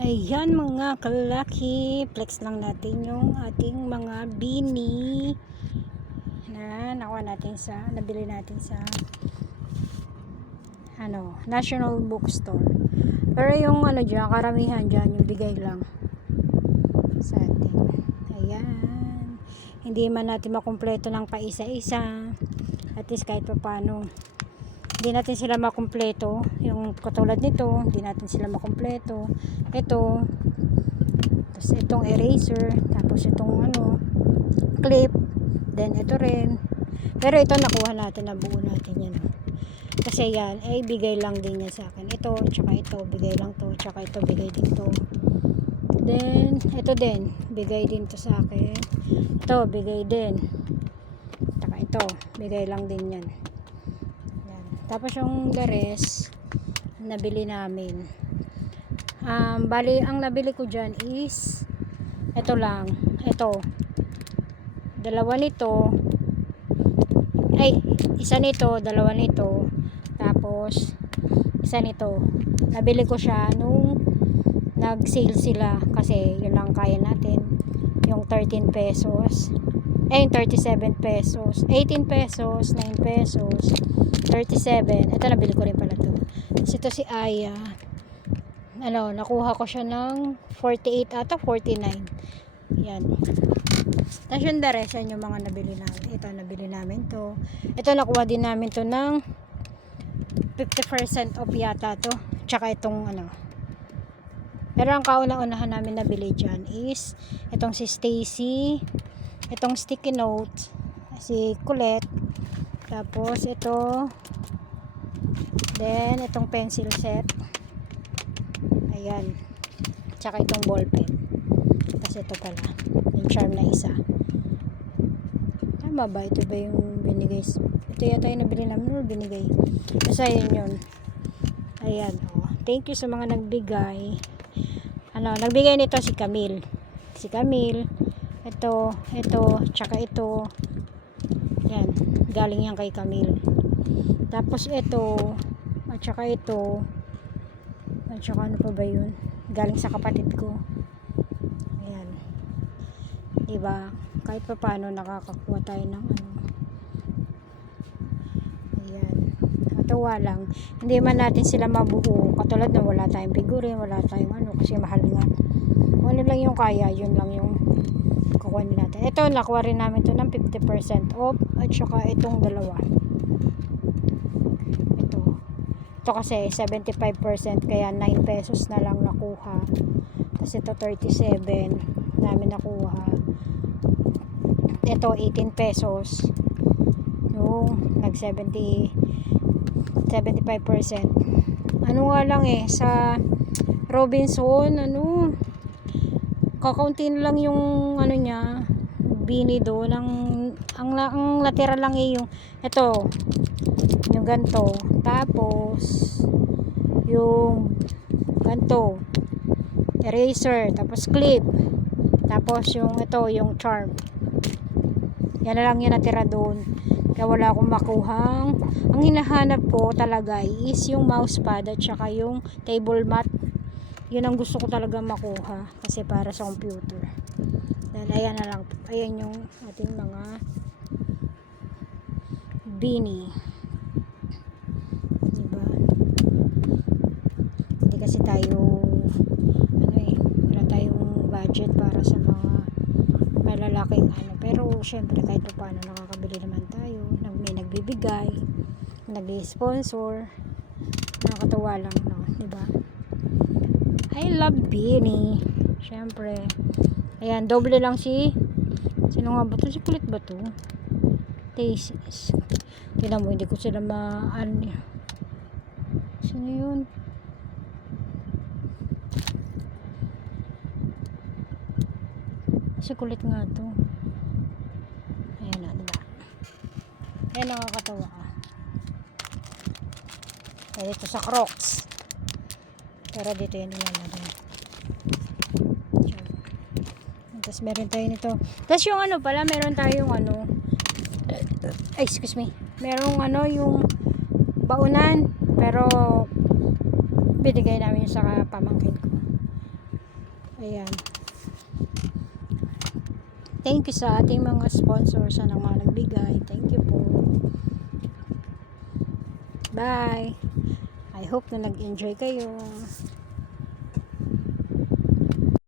Ayan mga kalaki, flex lang natin yung ating mga beanie na nakuha natin sa, nabili natin sa National Bookstore. Pero yung dyan, karamihan dyan, yung bigay lang sa atin. Ayan. Hindi man natin makumpleto ng paisa-isa. At least kahit pa paano, hindi natin sila makumpleto. Yung katulad nito, hindi natin sila makumpleto. Ito, tapos itong eraser, tapos itong clip, then ito rin. Pero ito nakuha natin, nabuo natin yan. Kasi yan, ay bigay lang din yan sa akin. Ito, tsaka ito, bigay lang to, tsaka ito, bigay din to. Then, ito din, bigay din to sa akin. Ito, bigay din. Tsaka ito, bigay lang din yan. Yan. Tapos yung the rest, nabili namin. Bali, ang nabili ko dyan is, ito lang, ito. Dalawa nito, isa nito, dalawa nito, tapos isa nito. Nabili ko siya nung nag-sale sila kasi yun lang kaya natin, yung 13 pesos, yung 37 pesos, 18 pesos, 9 pesos, 37. Ito nabili ko rin pala to. Kasi ito si Aya, nakuha ko siya ng 48 ata 49. Yan. Tapos yung the rest, yan yung mga nabili namin. Ito, nabili namin to. Ito, nakuha din namin to ng 50% off yata to. Tsaka itong Pero ang kauna-unahan namin nabili dyan is itong si Stacy, itong sticky note, si Colette, tapos ito, then itong pencil set. Ayan. Tsaka itong ball pen. Tapos ito pala, yung charm na isa. Tama ba? Ito ba yung binigay? Ito yata yung nabili namin o binigay? Basta yun yun. Ayan. Thank you sa mga nagbigay. Nagbigay nito si Camille. Si Camille. Ito, tsaka ito. Yan. Galing yan kay Camille. Tapos ito, at saka ito. At saka ano pa ba yun? Galing sa kapatid ko. Ayan. Diba? Kahit pa paano nakakakuha tayo ng Ayan. Natuwa lang. Hindi man natin sila mabuo. Katulad na wala tayong figurine, wala tayong kasi mahal nga. Kung ano lang yung kaya, yun lang yung kukuha natin. Ito, nakuha rin namin to ng 50% off. At saka itong dalawa. Ito kasi 75%, kaya 9 pesos na lang nakuha. Tapos ito 37 namin nakuha. Ito 18 pesos yung nag 75%. Nga lang sa Robinson, kakaunti na lang yung niya, beanie doon. Ang natira lang yung ito, yung ganto, tapos yung ganto, eraser, tapos clip, tapos yung yung charm. Yan na lang yung natira doon. Kaya wala akong makuhang. Ang hinahanap ko talaga is yung mousepad at saka yung table mat. Yun ang gusto ko talaga makuha kasi para sa computer. Then ayan na lang, ayan yung ating mga beanie. Diba? Hindi kasi tayo wala tayong budget para sa mga malalaking pero syempre kahit pa paano nakakabili naman tayo, may nagbibigay, nag-sponsor, nakakatuwa lang, diba? I love beanie, syempre. Ayan, doble lang sino nga ba to? Si Kulit ba to? Tasis. Tignan mo, hindi ko sila sino yun? Si Kulit nga to. Ayan na, diba? Ayan, nakakatawa ka. Kaya ito sa Crocs. Pero dito yan din. Tapos meron tayo nito. Tapos yung pala, meron tayong excuse me. Merong yung baunan. Pero binigay namin yung sa pamangkin ko. Ayan. Thank you sa ating mga sponsors na mga nagbigay. Thank you po. Bye. I hope na nag-enjoy kayo.